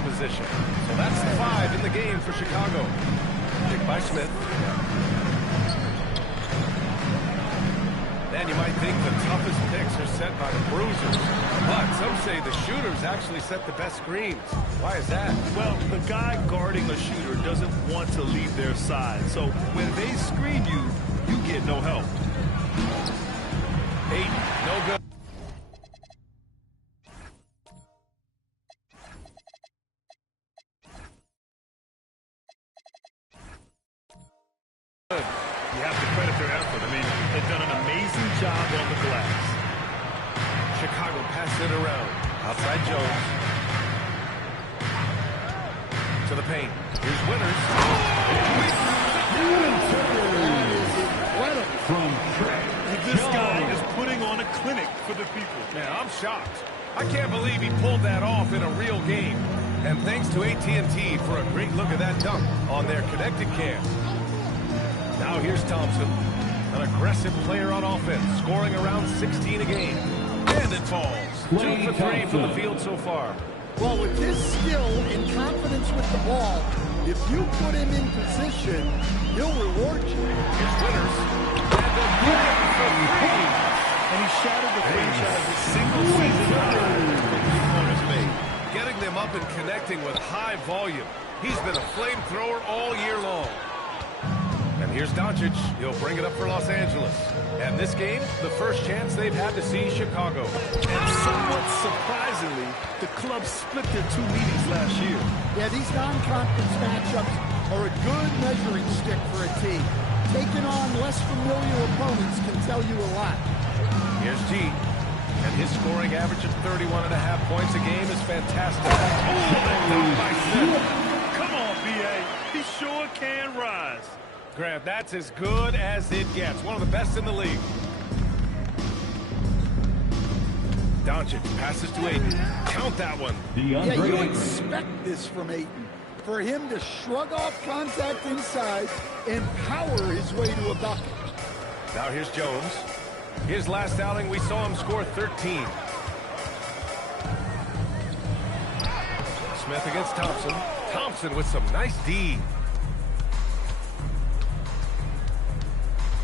position. So that's the 5 in the game for Chicago. Pick by Smith. And you might think the toughest picks are set by the bruisers, but some say the shooters actually set the best screens. Why is that? Well, the guy guarding a shooter doesn't want to leave their side, so when they screen you, you get no help. 8, no good. You have to credit their effort. I mean, they've done an amazing job on the glass. Chicago passes it around. Outside Jones. To the paint. Here's Winters. This guy is putting on a clinic for the people. Man, I'm shocked. I can't believe he pulled that off in a real game. And thanks to AT&T for a great look at that dunk on their connected cam. Now here's Thompson, an aggressive player on offense, scoring around 16 a game. And it falls. 2 for 3 from the field so far. Well, with his skill and confidence with the ball, if you put him in position, he'll reward you. Here's Winters. And the for 3. And he shattered the franchise's single-season high. Made. Getting them up and connecting with high volume. He's been a flamethrower all year long. And here's Doncic. He'll bring it up for Los Angeles. And this game, the first chance they've had to see Chicago. And somewhat surprisingly, the club split their 2 meetings last year. Yeah, these non-conference matchups are a good measuring stick for a team. Taking on less familiar opponents can tell you a lot. Here's G. And his scoring average of 31.5 points a game is fantastic. Oh, by Smith. Come on, B.A. He sure can rise. Grant, that's as good as it gets. One of the best in the league. Doncic passes to Ayton. Count that one. Yeah, you expect this from Ayton. For him to shrug off contact inside and power his way to a bucket. Now here's Jones. His last outing, we saw him score 13. Smith against Thompson. Thompson with some nice D.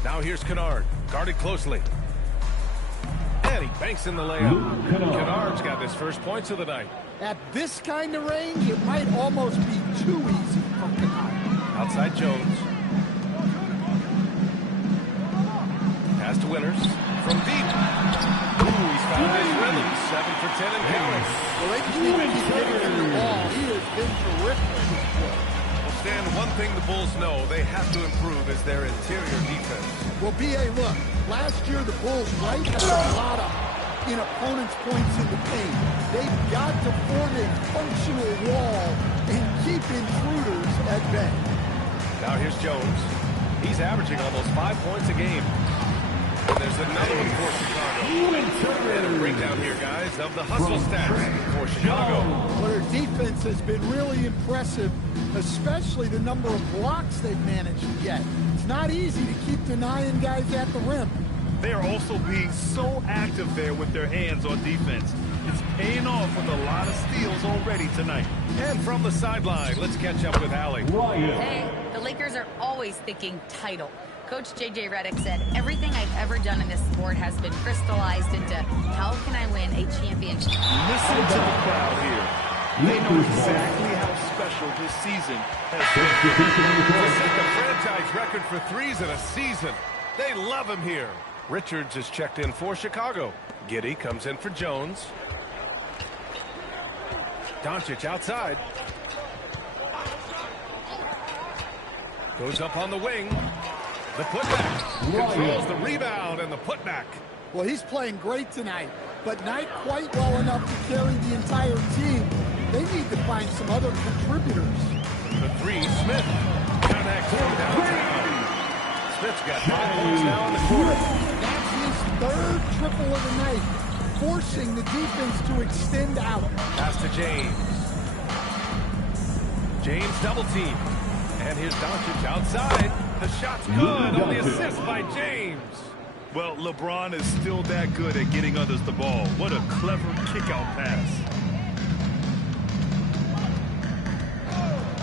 Now here's Kennard, guarded closely. And he banks in the layup. Kennard's got his first points of the night. At this kind of range, it might almost be too easy for Kennard. Outside Jones. Pass to Winters. From deep. Ooh, he's found his rhythm. 7 for 10 and counting. Well, they just need to keep hitting him the ball. He has been terrific. Stan, one thing the Bulls know they have to improve is their interior defense. Well, B.A., look, last year the Bulls right at the bottom in opponents' points in the paint. They've got to form a functional wall and keep intruders at bay. Now here's Jones. He's averaging almost 5 points a game. And there's another one for Chicago. And a breakdown here, guys, of the hustle stats for Chicago. Well, their defense has been really impressive, especially the number of blocks they've managed to get. It's not easy to keep denying guys at the rim. They are also being so active there with their hands on defense. It's paying off with a lot of steals already tonight. And from the sideline, let's catch up with Allie. Hey, the Lakers are always thinking title. Coach J.J. Redick said, everything I've ever done in this sport has been crystallized into how can I win a championship. Listen to the crowd here. They know exactly how special this season has been. To set the franchise record for threes in a season. They love him here. Richards is checked in for Chicago. Giddey comes in for Jones. Doncic outside. Goes up on the wing. The putback. Controls the rebound and the putback. Well, he's playing great tonight, but not quite well enough to carry the entire team. They need to find some other contributors. The 3, Smith. Connects from downtown. Smith's got 5 points now in the quarter. That's his 3rd triple of the night, forcing the defense to extend out. Pass to James. James double team. And here's Doncic outside. The shot's good on the assist by James. Well, LeBron is still that good at getting others the ball. What a clever kick-out pass.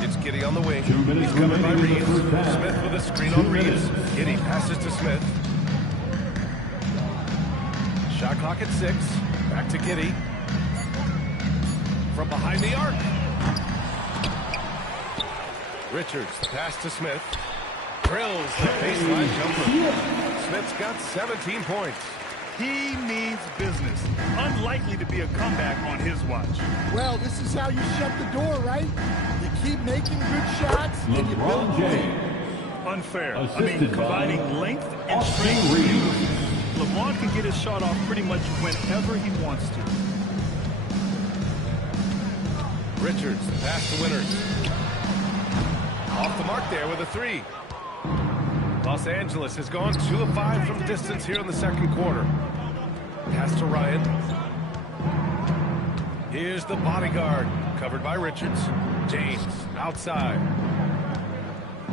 It's Giddy on the wing. 2 minutes He's covered by remaining in Reeves. the first half. Smith with a screen 2 on Reeves. minutes. Giddy passes to Smith. Shot clock at 6. Back to Giddy. From behind the arc. Richards, pass to Smith. Drills the baseline jumper. Smith's got 17 points. He means business. Unlikely to be a comeback on his watch. Well, this is how you shut the door, right? You keep making good shots and you build LeBron the lead. James. Unfair. I Assisted mean, by combining length and Austin strength. Reeves. LeBron can get his shot off pretty much whenever he wants to. Richards, pass to Winters. Off the mark there with a 3. Los Angeles has gone 2 of 5 from distance here in the second quarter. Pass to Ryan. Here's the bodyguard, covered by Richards. James, outside.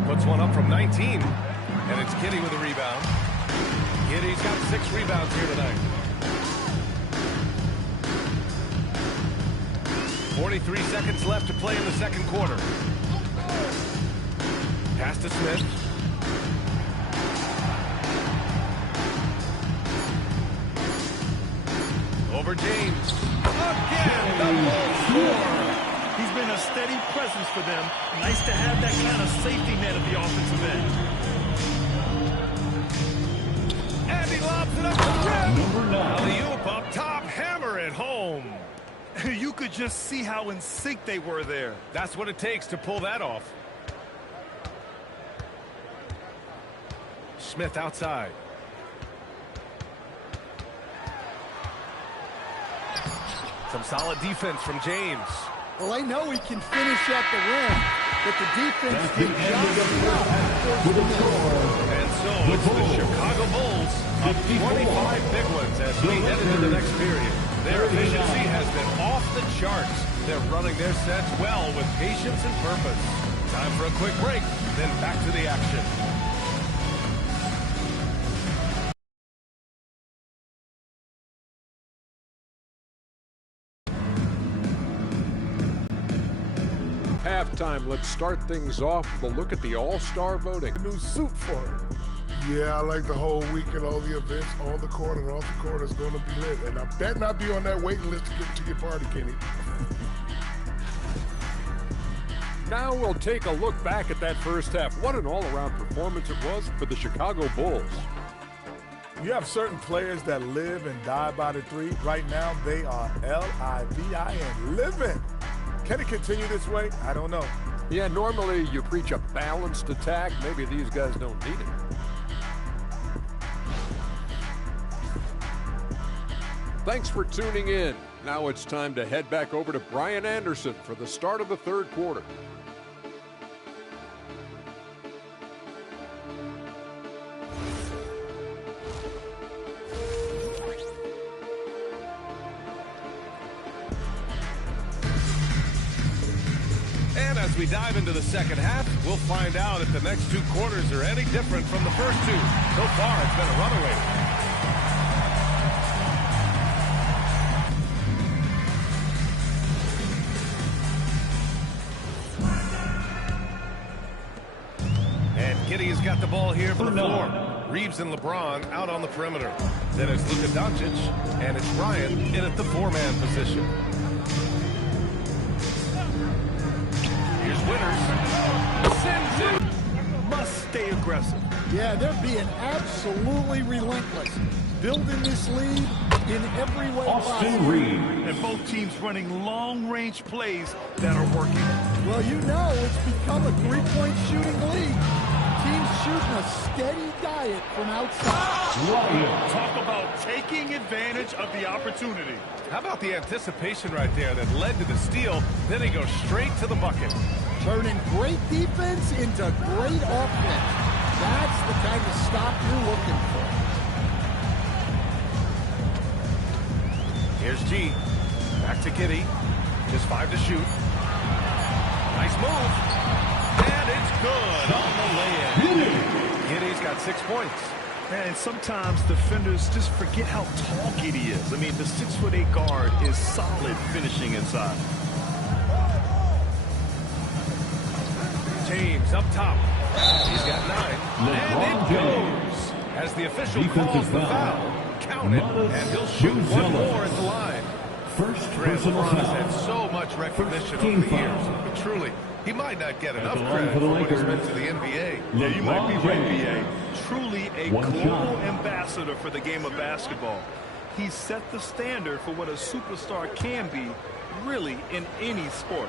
Puts one up from 19, and it's Giddy with a rebound. Giddy's got 6 rebounds here tonight. 43 seconds left to play in the second quarter. Pass to Smith. Over James. Again, the full score. He's been a steady presence for them. Nice to have that kind of safety net at the offensive end. And he lobs it up the rim. Number 9. Alley-oop up top, hammer it home. You could just see how in sync they were there. That's what it takes to pull that off. Smith outside. Some solid defense from James. Well, I know he can finish at the rim, but the defense That's did the end of just the enough to With force a the score. And so The it's the Bulls. Chicago Bulls up 25 big ones as we head into the next period. Their efficiency has been off the charts. They're running their sets well with patience and purpose. Time for a quick break, then back to the action. Halftime, let's start things off with a look at the All-Star voting. New suit for it. Yeah, I like the whole weekend, all the events on the court and off the court is going to be lit. And I bet not be on that waiting list to get to your party, Kenny. Now we'll take a look back at that first half. What an all-around performance it was for the Chicago Bulls. You have certain players that live and die by the 3. Right now, they are L-I-V-I-N, living. Can it continue this way? I don't know. Yeah, normally you preach a balanced attack. Maybe these guys don't need it. Thanks for tuning in. Now it's time to head back over to Brian Anderson for the start of the third quarter. And as we dive into the second half, we'll find out if the next 2 quarters are any different from the first 2. So far, it's been a runaway. Giddy's got the ball here for the floor. Reeves and LeBron out on the perimeter. Then it's Luka Doncic, and it's Ryan in at the 4-man position. Here's Winters. Sends it. Must stay aggressive. Yeah, they're being absolutely relentless. Building this lead in every way Austin possible. Reeves. And both teams running long-range plays that are working. Well, you know it's become a 3-point shooting league. Teams shooting a steady diet from outside. Ryan. Talk about taking advantage of the opportunity. How about the anticipation right there that led to the steal? Then he goes straight to the bucket. Turning great defense into great offense. That's the kind of stop you're looking for. Here's G. Back to Giddy. Just 5 to shoot. Nice move. And it's good on the lay-in. Giddy's got 6 points. And sometimes defenders just forget how tall Giddy is. I mean, the 6'8" guard is solid finishing inside. James up top. He's got 9. And it goes. As the official calls the foul, count it, and he'll shoot one more at the line. First personal LeBron has foul. had so much recognition over the years, but truly, he might not get enough credit for what he's meant to the NBA. Yeah, you might be right, BA. Truly a global ambassador for the game of basketball. He set the standard for what a superstar can be, really, in any sport.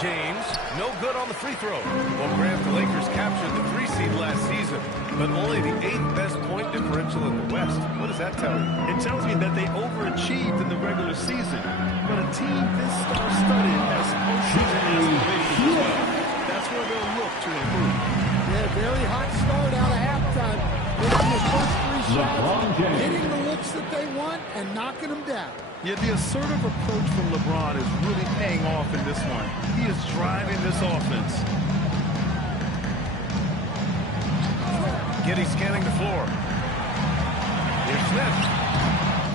James, no good on the free throw. Well, Grant, the Lakers captured the 3 seed last season, but only the 8th best point differential in the West. What does that tell you? It tells me that they overachieved in the regular season, but a team this star-studded has postseason aspirations as well. That's where they'll look to improve. Yeah, very hot start out of halftime. Hitting the first 3 shots, hitting the looks that they want, and knocking them down. Yeah, the assertive approach from LeBron is really paying off in this one. He is driving this offense. Giddey scanning the floor. Here's Smith.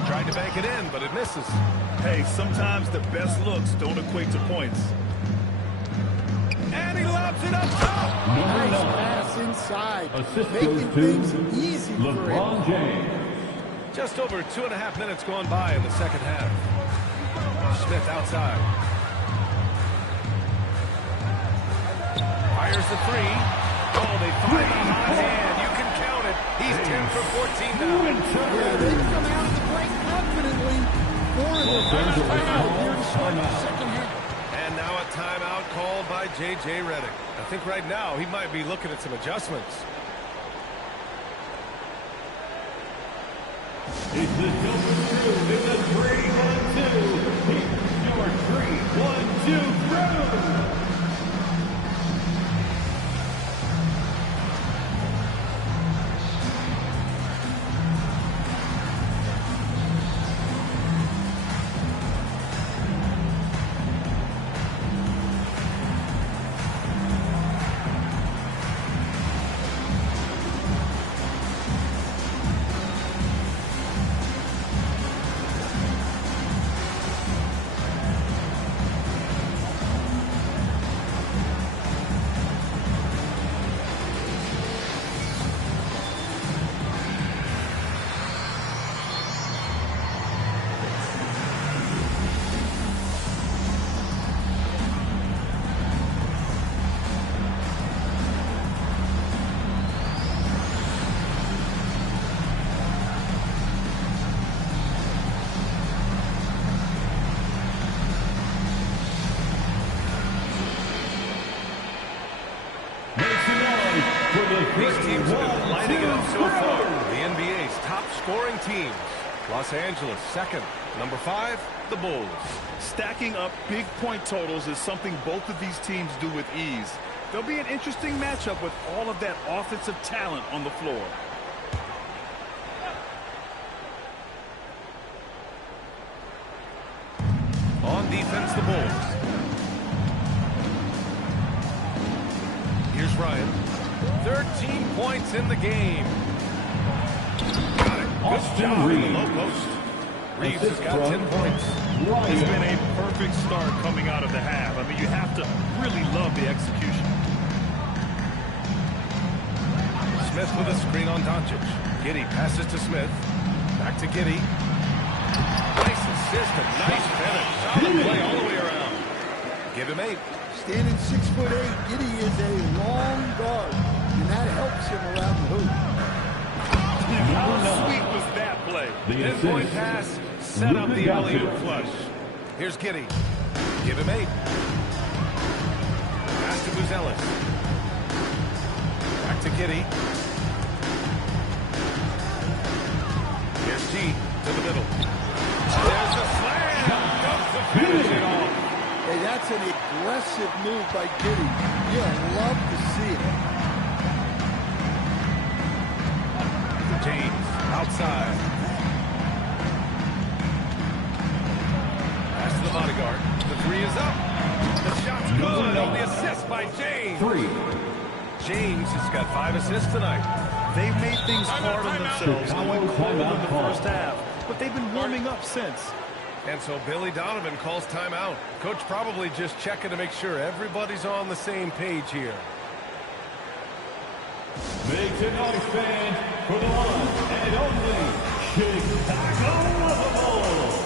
Tried to bank it in, but it misses. Hey, sometimes the best looks don't equate to points. And he lobs it up top. Nice pass inside, making things easy for him. LeBron James. Just over 2.5 minutes gone by in the second half. Smith outside. Fires the 3. Oh, they find the hot hand. You can count it. He's 10 for 14 now. Yeah, they come out of the break confidently. 4 of the first foul here to start the second half. And now a timeout called by J.J. Redick. I think right now he might be looking at some adjustments. It's the double through in the 3-1-2. It's your 3-1-2 through. These teams have been lighting it up so far. The NBA's top scoring teams. Los Angeles second. Number 5, the Bulls. Stacking up big point totals is something both of these teams do with ease. There'll be an interesting matchup with all of that offensive talent on the floor. On defense, the Bulls. Here's Ryan. 13 points in the game. Got it. Good job in the low post. Reeves has got 10 points. It's been a perfect start coming out of the half. I mean, you have to really love the execution. Smith with a screen on Doncic. Giddey passes to Smith. Back to Giddey. Nice assist and nice finish. Solid play all the way around. Give him 8. Standing 6'8", Giddey is a long guard, and that helps him around the hoop. How sweet was that play? Pinpoint pass, set up the alley-oop flush. Here's Giddey. Give him 8. Pass to Buzelis. Back to Giddey. Here's G to the middle. There's the slam. Dumps the finish it off. Hey, that's an aggressive move by Giddey. You'll love to see it. James outside. Pass to the bodyguard. The 3 is up. The shot's good on the assist by James. 3. James has got 5 assists tonight. They've made things hard on themselves going cold in the first half, but they've been warming up since. And so Billy Donovan calls timeout. Coach probably just checking to make sure everybody's on the same page here. Make some noise, fans, for the one and only Chicago Bulls.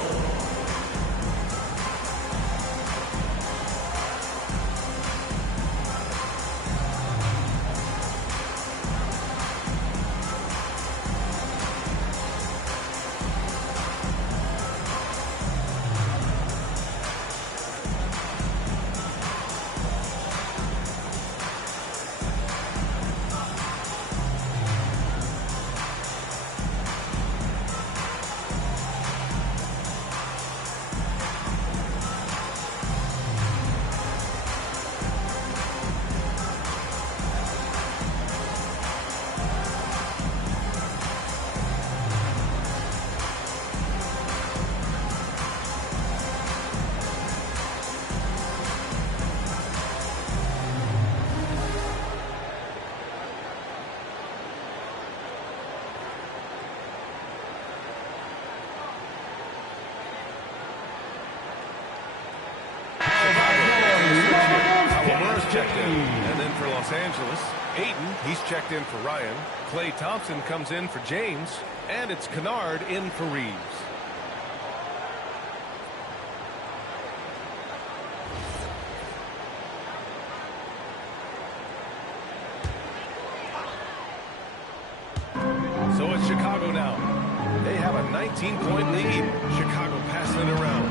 Checked in. And then for Los Angeles, Ayton, he's checked in for Ryan. Klay Thompson comes in for James. And it's Kennard in for Reeves. So it's Chicago now. They have a 19-point lead. Chicago passing it around.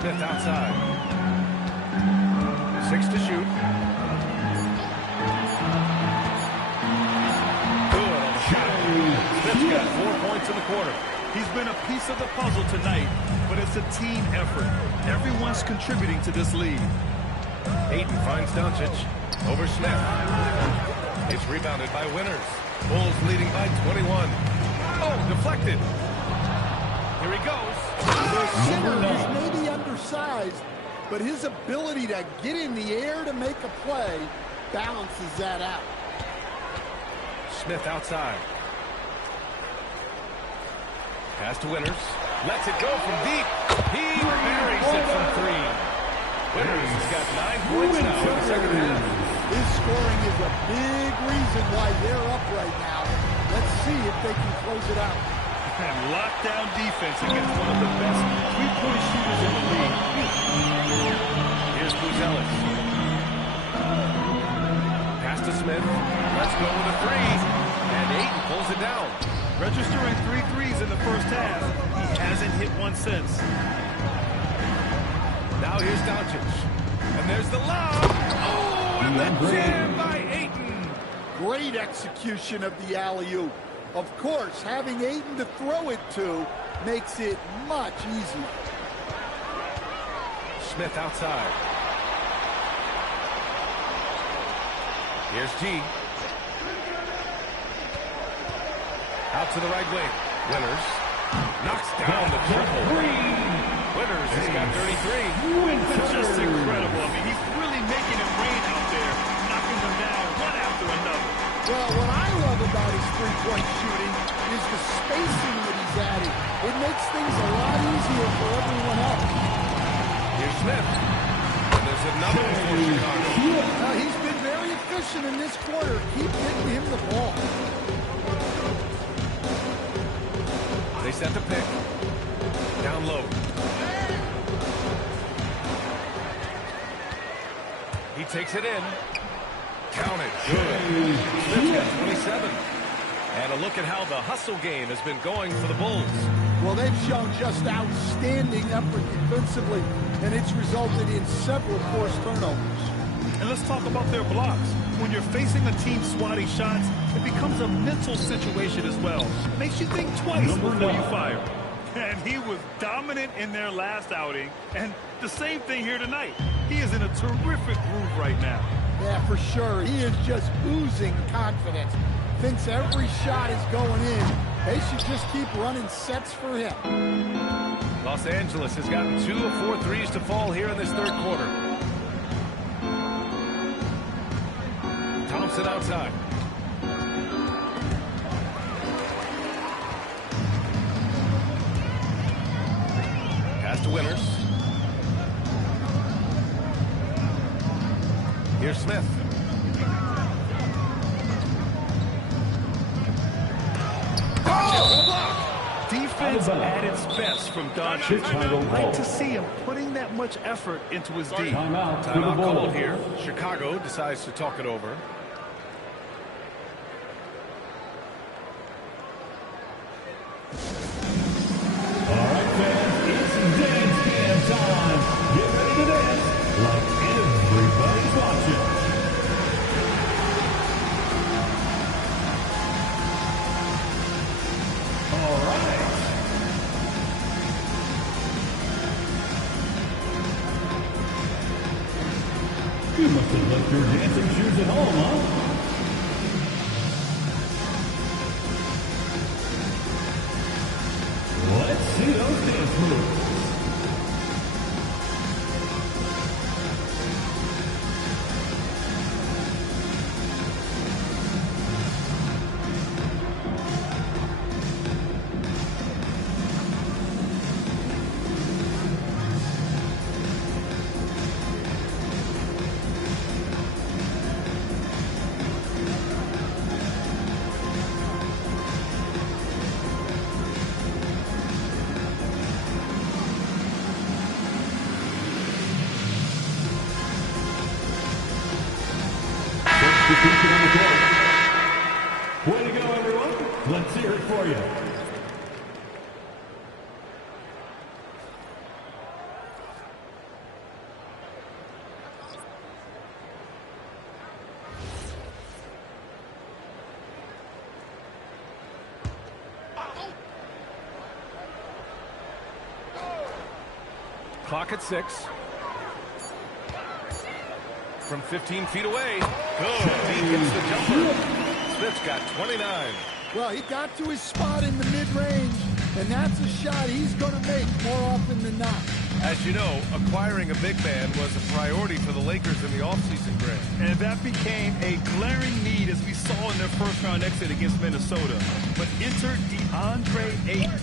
Smith outside. 6 to shoot. Good on the shot. Smith's got 4 points in the quarter. He's been a piece of the puzzle tonight, but it's a team effort. Everyone's contributing to this lead. Ayton finds Doncic over Smith. It's rebounded by Winters. Bulls leading by 21. Oh, deflected. Here he goes. The center is maybe undersized, but his ability to get in the air to make a play balances that out. Smith outside. Pass to Winters. Lets it go from deep. He buries it from 3. Winters has got 9 points now in the second half. His scoring is a big reason why they're up right now. Let's see if they can close it out. And lockdown defense against one of the best three-point shooters in the league. Here's Buzelis. Pass to Smith. Let's go with a 3. And Ayton pulls it down. Registering 3 threes in the first half. He hasn't hit one since. Now here's Doncic. And there's the lob. Oh, and the jam by Ayton. Great execution of the alley-oop. Of course, having Ayton to throw it to makes it much easier. Smith outside. Here's G. Out to the right wing. Winters knocks down the triple. Winters has got 33. It's just incredible. I mean, he's really making it rain out there, knocking them down one after another. Well, what I love about his three-point shooting is the spacing that he's adding. It makes things a lot easier for everyone else. Here's Smith. And there's another one for Chicago. He's been very efficient in this quarter. Keep getting him the ball. They set the pick. Down low. He takes it in. Count it. Good. Smith's got 27. And a look at how the hustle game has been going for the Bulls. Well, they've shown just outstanding effort defensively, and it's resulted in several forced turnovers. And let's talk about their blocks. When you're facing a team swatting shots, it becomes a mental situation as well. It makes you think twice before you fire. And he was dominant in their last outing, and the same thing here tonight. He is in a terrific groove right now. Yeah, for sure. He is just oozing confidence. Thinks every shot is going in. They should just keep running sets for him. Los Angeles has gotten 2 of 4 threes to fall here in this third quarter. Thompson outside. to winners. Here's Smith. Defense at its best from Don Chi. I like to see him putting that much effort into his D. Timeout called here. Chicago decides to talk it over. All right, fans, it's dance jam time. Get ready to dance like everybody's watching. All right. You must have left your dancing shoes at home, huh? Let's see those dance moves. Way to go, everyone. Let's hear it for you. Clock at 6. From 15 feet away. Good. He hits the jumper. Smith's got 29. Well, he got to his spot in the mid-range, and that's a shot he's going to make more often than not. As you know, acquiring a big man was a priority for the Lakers in the offseason, Greg. And that became a glaring need as we saw in their first-round exit against Minnesota. But enter DeAndre Ayton,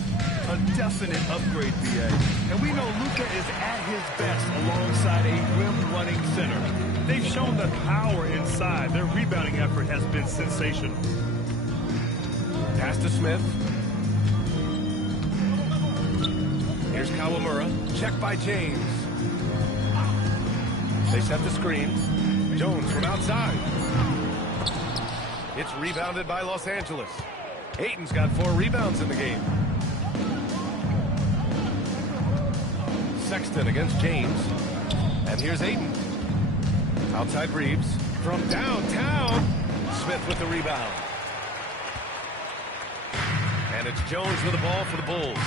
a definite upgrade, BA. And we know Luka is at his best alongside a rim-running center. They've shown the power inside. Their rebounding effort has been sensational. Pass to Smith. Here's Kawamura. Check by James. They set the screen. Jones from outside. It's rebounded by Los Angeles. Ayton's got 4 rebounds in the game. Sexton against James. And here's Ayton. Outside Reeves. From downtown. Smith with the rebound. And it's Jones with the ball for the Bulls.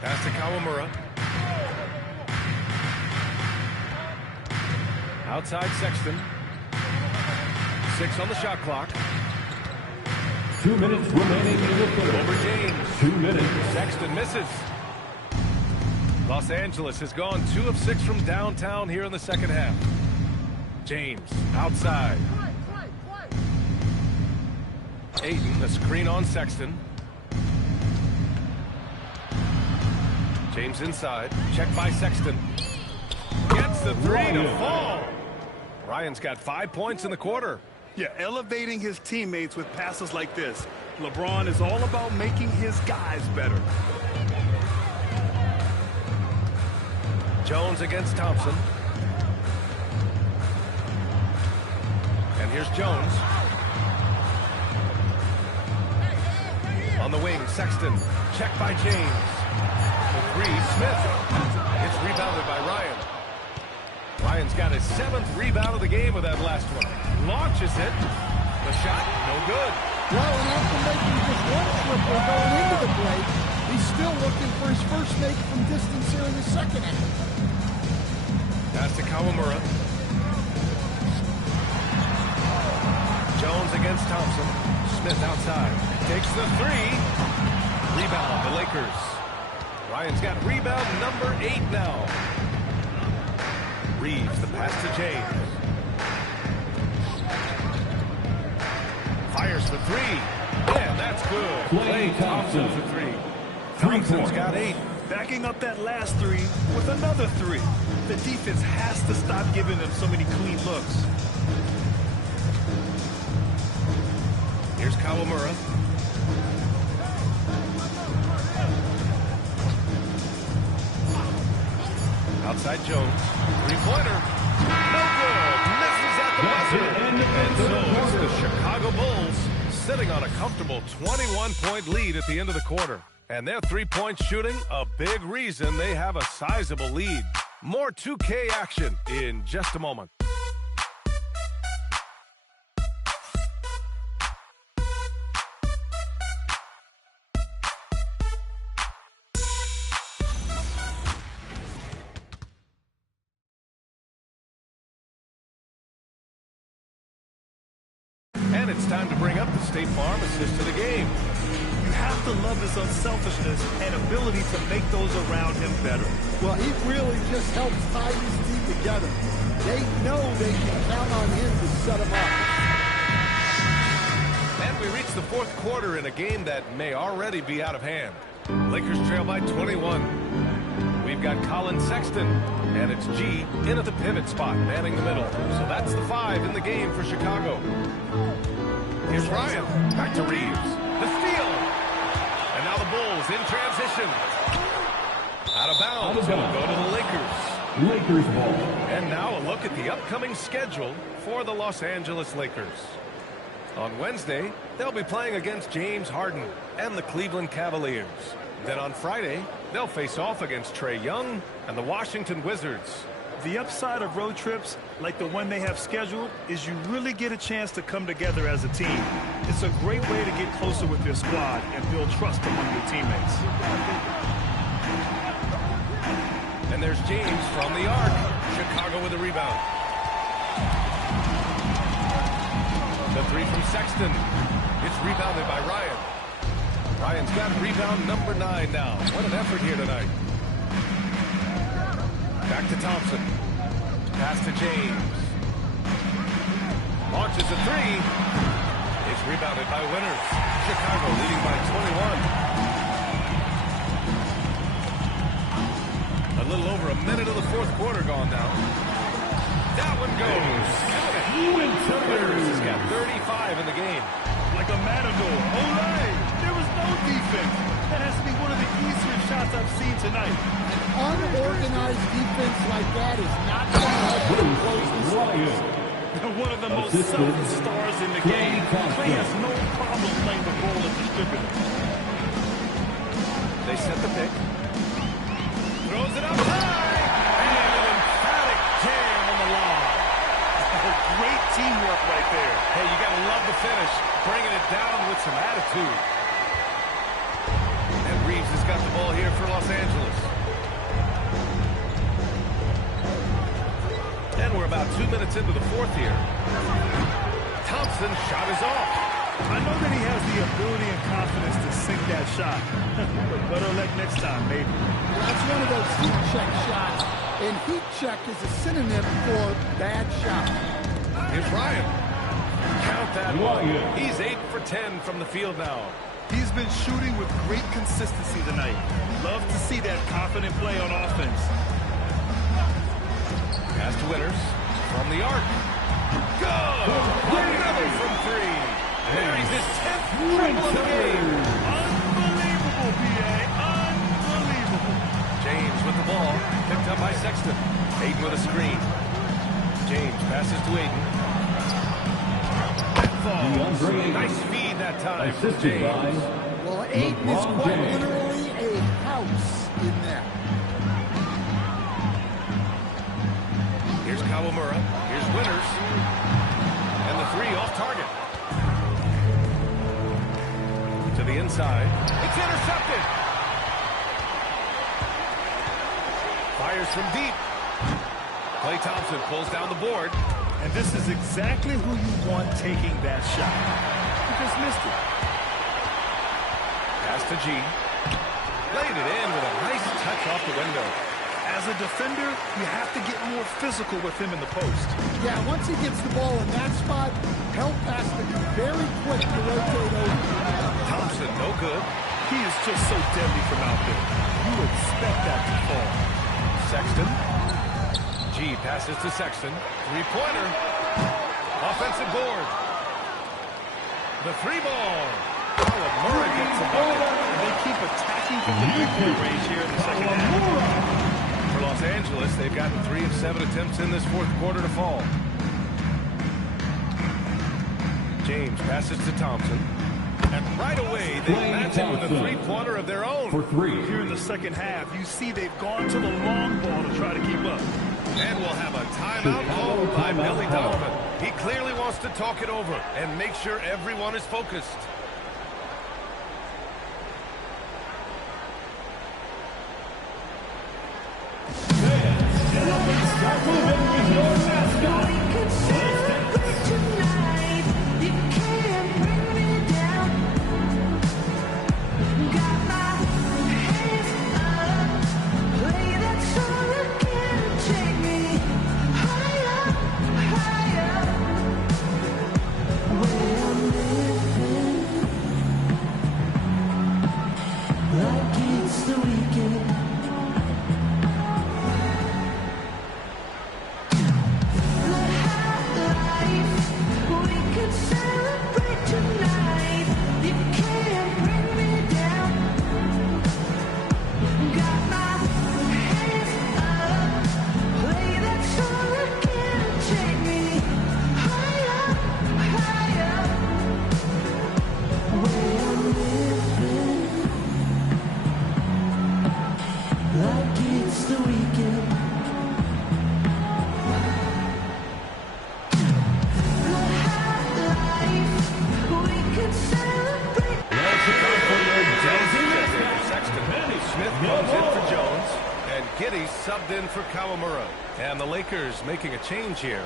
Pass to Kawamura. Outside Sexton. 6 on the shot clock. 2 minutes remaining in the third. Over James. 2 minutes. Sexton misses. Los Angeles has gone 2 of 6 from downtown here in the second half. James outside. Ayton, the screen on Sexton. James inside. Check by Sexton. Gets the 3 to fall. Ryan's got 5 points in the quarter. Yeah, elevating his teammates with passes like this. LeBron is all about making his guys better. Jones against Thompson. And here's Jones. On the wing, Sexton. Check by James. The 3, Smith. It's rebounded by Ryan. Ryan's got his 7th rebound of the game with that last one. Launches it. The shot, no good. Well, and after making just one triple going into the break, he's still looking for his first make from distance here in the second half. Pass to Kawamura. Jones against Thompson. Smith outside. Takes the 3. Rebound, the Lakers. Ryan's got rebound number 8 now. Reeves, the pass to James. Fires for 3. And that's good. Klay Thompson for 3. Thompson's got 8. Backing up that last three with another three. The defense has to stop giving them so many clean looks. Here's Kawamura. Outside Jones. Three-pointer. No good. Misses at the buzzer. And so it's the Chicago Bulls sitting on a comfortable 21-point lead at the end of the quarter. And their three-point shooting, a big reason they have a sizable lead. More 2K action in just a moment. And it's time to bring up the State Farm assist to the game. You have to love his unselfishness and ability to make those around him better. Well, he really just helps tie his team together. They know they can count on him to set them up. And we reach the fourth quarter in a game that may already be out of hand. Lakers trail by 21. We've got Colin Sexton, and it's G in at the pivot spot, manning the middle. So that's the 5 in the game for Chicago. Here's Ryan, back to Reeves. The steal. And now the Bulls in transition. Out of bounds. It'll go to the Lakers. Lakers ball. And now a look at the upcoming schedule for the Los Angeles Lakers. On Wednesday, they'll be playing against James Harden and the Cleveland Cavaliers. Then on Friday, they'll face off against Trae Young and the Washington Wizards. The upside of road trips, like the one they have scheduled, is you really get a chance to come together as a team. It's a great way to get closer with your squad and build trust among your teammates. And there's James from the arc. Chicago with a rebound. The three from Sexton. It's rebounded by Ryan. Ryan's got rebound number 9 now. What an effort here tonight. Back to Thompson. Pass to James. Launches a 3. It's rebounded by Winters. Chicago leading by 21. A little over a minute of the fourth quarter gone now. That one goes. Count it. Winters has got 35 in the game. Like a matador. All right. There was no defense. That has to be one of the easier shots I've seen tonight. An unorganized defense like that is not going to help them close this game. One of the most selfish stars in the game. Clay has no problem playing the role of distributor. They set the pick. Throws it up high. And an emphatic jam on the lob. Great teamwork right there. Hey, you got to love the finish. Bringing it down with some attitude. And Reeves has got the ball here for Los Angeles. And we're about 2 minutes into the fourth here. Thompson shot is off. I know that he has the ability and confidence to sink that shot. But better luck next time, maybe. That's one of those heat check shots. And heat check is a synonym for bad shot. Here's Ryan. Count that one. He's 8 for 10 from the field now. He's been shooting with great consistency tonight. Love to see that confident play on offense. Pass to Winters from the arc. Good! Another from 3. There he's his 10th triple of the game. Unbelievable, PA. Unbelievable. James with the ball. Picked up by Sexton. Aiden with a screen. James passes to Aiden. That falls. Nice feed that time from James. Well, Aiden is quite literally a house in there. Here's Kawamura. Here's Winters. And the 3 off target. To the inside. It's intercepted. Fires from deep. Klay Thompson pulls down the board. And this is exactly who you want taking that shot. He just missed it. Pass to G. Laid it in with a nice touch off the window. As a defender, you have to get more physical with him in the post. Yeah, once he gets the ball in that spot, help has to be very quick to rotate over. Thompson, no good. He is just so deadly from out there. you expect that to fall. Sexton. G passes to Sexton. Three-pointer. Offensive board. The three ball. Kawamura gets the bucket. They keep attacking from the three-point range here in the second half. For Los Angeles, they've gotten 3 of 7 attempts in this fourth quarter to fall. James passes to Thompson. And right away, they match him with a three-pointer of their own. For 3. Here in the second half, you see they've gone to the long ball to try to keep up. And we'll have a timeout called by Billy Donovan. He clearly wants to talk it over and make sure everyone is focused. Start moving with your mascot. Subbed in for Kawamura. And the Lakers making a change here.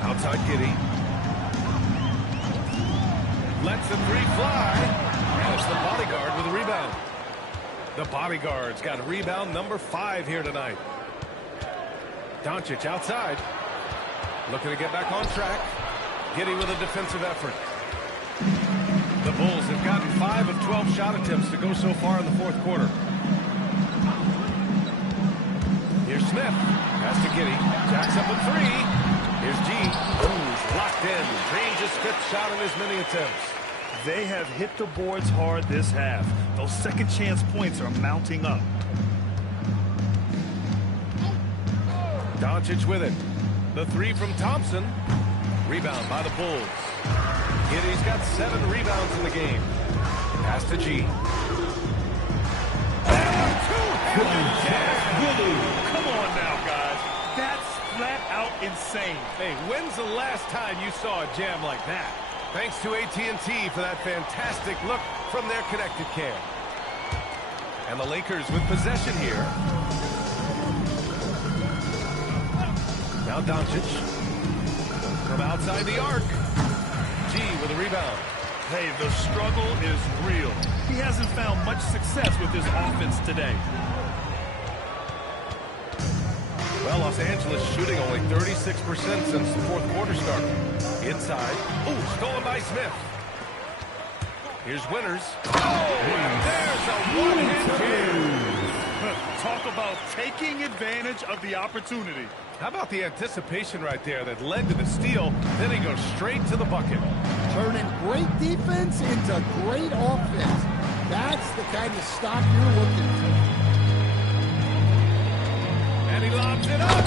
Outside Giddey. Lets the three fly. And it's the bodyguard with a rebound. The bodyguard's got rebound number 5 here tonight. Doncic outside. Looking to get back on track. Giddey with a defensive effort. The Bulls have gotten 5 of 12 shot attempts to go so far in the fourth quarter. Here's Smith. Pass to Giddey. Jacks up with 3. Here's G. Ooh, locked in. Drains his 5th shot in as many attempts. They have hit the boards hard this half. Those second chance points are mounting up. Doncic with it. The 3 from Thompson. Rebound by the Bulls. Giddey's got 7 rebounds in the game. Pass to G. Come on now, guys. That's flat out insane. Hey, when's the last time you saw a jam like that? Thanks to AT&T for that fantastic look from their connected cam. And the Lakers with possession here. Now Doncic. From outside the arc. G with a rebound. Hey, the struggle is real. He hasn't found much success with his offense today. Well, Los Angeles shooting only 36% since the fourth quarter started. Inside. Ooh, stolen by Smith. Here's Winters. Oh, and there's a one-hit kill. Talk about taking advantage of the opportunity. How about the anticipation right there that led to the steal? Then he goes straight to the bucket. Turning great defense into great offense. That's the kind of stop you're looking for. And he lobs it up.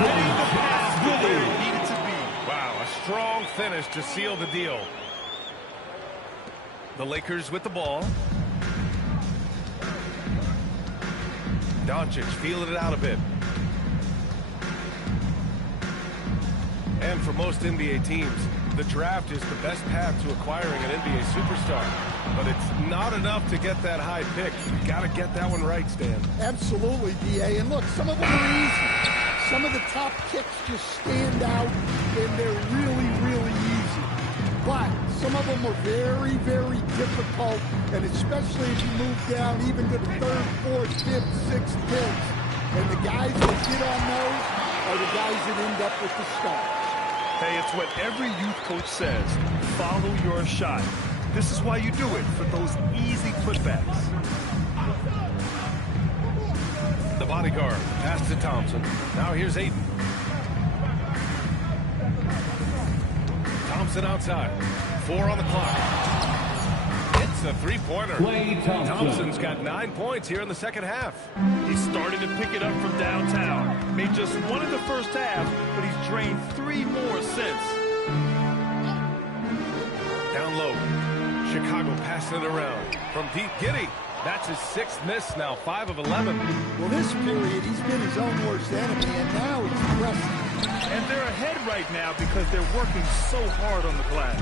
Lighting the pass to where it needed to be. Wow, a strong finish to seal the deal. The Lakers with the ball. Doncic feeling it out a bit. And for most NBA teams, the draft is the best path to acquiring an NBA superstar. But it's not enough to get that high pick. You've got to get that one right, Stan. Absolutely, D.A. And look, some of them are easy. Some of the top kicks just stand out, and they're really, really easy. But some of them are very, very difficult difficult, and especially if you move down even to the third, fourth, fifth, sixth pins. And the guys that get on those are the guys that end up with the start. Hey, it's what every youth coach says. Follow your shot. This is why you do it, for those easy putbacks. The bodyguard, pass to Thompson. Now here's Ayton. Thompson outside. 4 on the clock. It's a three-pointer. Thompson's got 9 points here in the second half. He's starting to pick it up from downtown. Made just 1 in the first half, but he's drained 3 more since. Down low. Chicago passing it around. From deep, Giddey. That's his 6th miss now, 5 of 11. Well, this period, he's been his own worst enemy, and now he's pressing. And they're ahead right now because they're working so hard on the glass.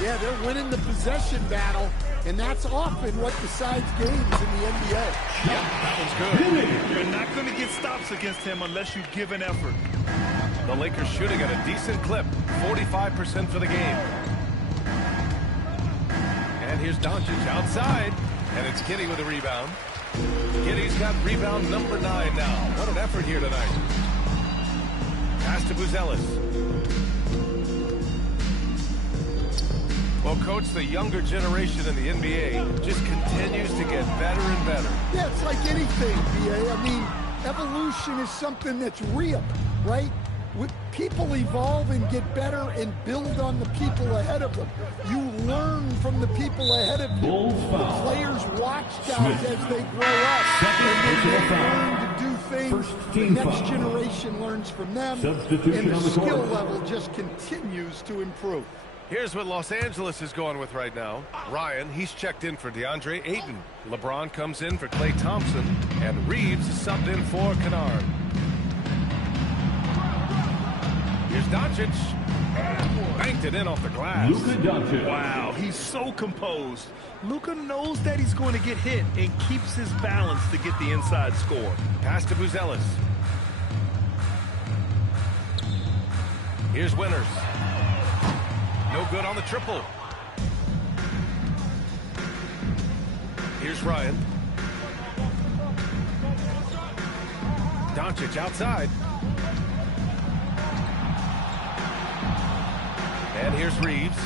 Yeah, they're winning the possession battle, and that's often what decides games in the NBA. Yep, that one's good. You're not going to get stops against him unless you give an effort. The Lakers shooting at a decent clip, 45% for the game. And here's Doncic outside, and it's Giddey with a rebound. Giddey's got rebound number 9 now. What an effort here tonight. Pass to Buzelis. Well, Coach, the younger generation in the NBA just continues to get better and better. Yeah, it's like anything, BA. I mean, evolution is something that's real, right? People evolve and get better and build on the people ahead of them. You learn from the people ahead of you. The players watch guys as they grow up. And they learn to do things. The next generation learns from them. And the skill level just continues to improve. Here's what Los Angeles is going with right now. Ryan, he's checked in for DeAndre Ayton. LeBron comes in for Klay Thompson. And Reeves is subbed in for Kennard. Here's Doncic. Banked it in off the glass. Wow, he's so composed. Luka knows that he's going to get hit and keeps his balance to get the inside score. Pass to Buzelis. Here's Winters. No good on the triple. Here's Ryan. Doncic outside. And here's Reeves.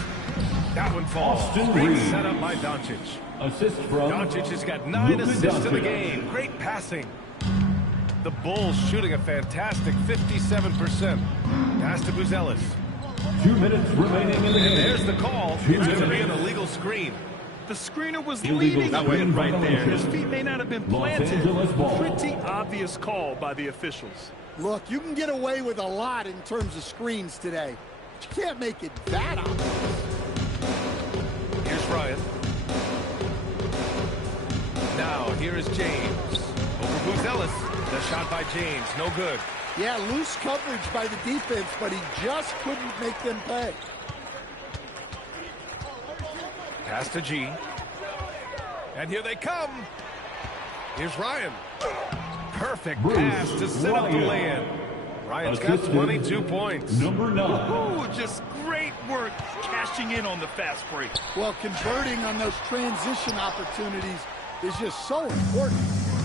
That one falls. Great setup by Doncic. Assist from Doncic has got 9 assists in the game. Great passing. The Bulls shooting a fantastic 57%. Pass to Buzelis. 2 minutes remaining in the game. And there's the call. It's going to be an illegal screen. The screener was leading the way right there. His feet may not have been planted. Pretty obvious call by the officials. Look, you can get away with a lot in terms of screens today. But you can't make it that obvious. Here's Ryan. Now, here is James. Over Buzelis. The shot by James. No good. Yeah, loose coverage by the defense, but he just couldn't make them pay. Pass to G. And here they come. Here's Ryan. Perfect pass to set up the lay-in. Ryan's got 22 points. Number 9. Ooh, just great work cashing in on the fast break. Well, converting on those transition opportunities is just so important.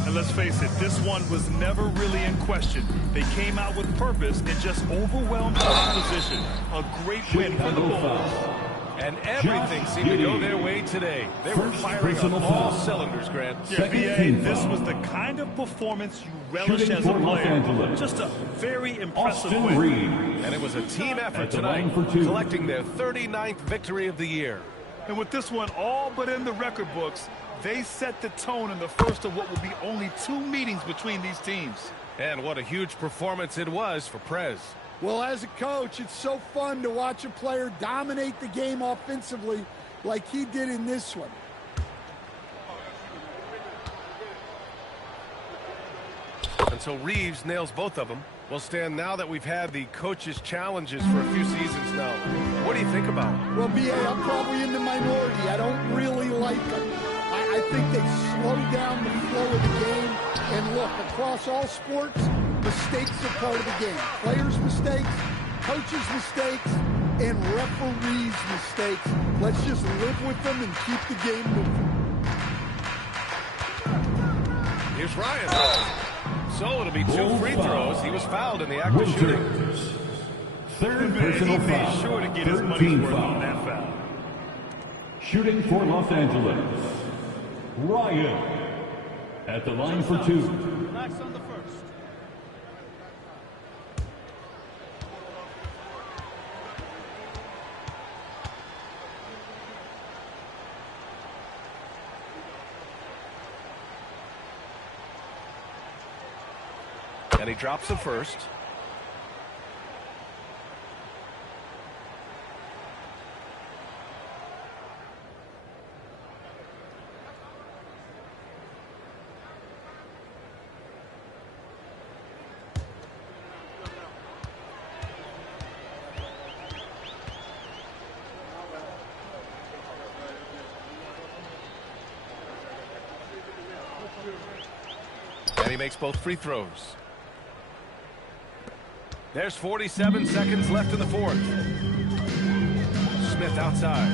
And let's face it, this one was never really in question. They came out with purpose and just overwhelmed the opposition. A great win for the Bulls. And everything seemed to go their way today. They were firing on all cylinders, Grant. Yeah, BA, this was the kind of performance you relish as a player. Just a very impressive win. And it was a team effort tonight, collecting their 39th victory of the year. And with this one all but in the record books, they set the tone in the first of what will be only 2 meetings between these teams. And what a huge performance it was for Prez. Well, as a coach, it's so fun to watch a player dominate the game offensively like he did in this one. And so Reeves nails both of them. Well, Stan, now that we've had the coaches' challenges for a few seasons now, what do you think about it? Well, BA, I'm probably in the minority. I don't really like them. I think they slow down the flow of the game. And look, across all sports, mistakes are part of the game. Players' mistakes, coaches' mistakes, and referees' mistakes. Let's just live with them and keep the game moving. Here's Ryan. So it'll be 2 free throws. He was fouled in the act of shooting. Third personal He foul. made sure to get his money's worth on that foul. Shooting for Los Angeles, Ryan at the line for 2. Relax on the first. And he drops the first. And he makes both free throws. There's 47 seconds left in the fourth. Smith outside.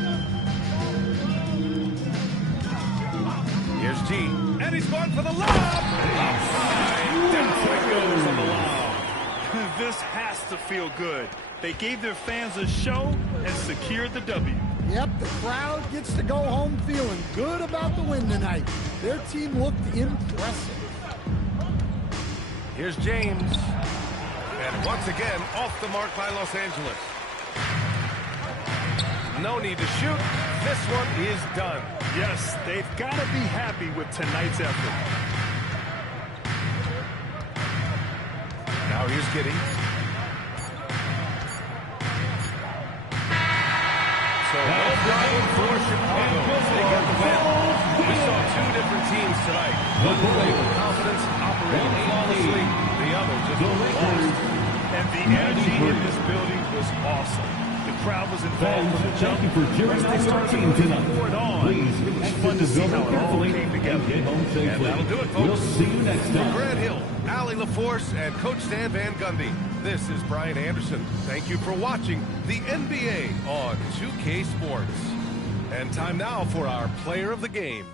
Here's G. And he's going for the lob. Outside. Down it goes on the lob. This has to feel good. They gave their fans a show and secured the W. Yep, the crowd gets to go home feeling good about the win tonight. Their team looked impressive. Here's James. And once again, off the mark by Los Angeles. No need to shoot. This one is done. Yes, they've got to be happy with tonight's effort. Now here's Giddey. So no problem for Chicago. They get the win. We saw 2 different teams tonight. One played with confidence, operating flawlessly. The other just lost. And the energy in this building was awesome. The crowd was involved from the jump. Thank you for cheering They on our started team to tonight. pour it on. Please It was exit fun to the see how building it all carefully came and together. get home safely. And that'll do it, folks. We'll see you next For time. Grant Hill, Allie LaForce, and Coach Stan Van Gundy, this is Brian Anderson. Thank you for watching the NBA on 2K Sports. And time now for our player of the game.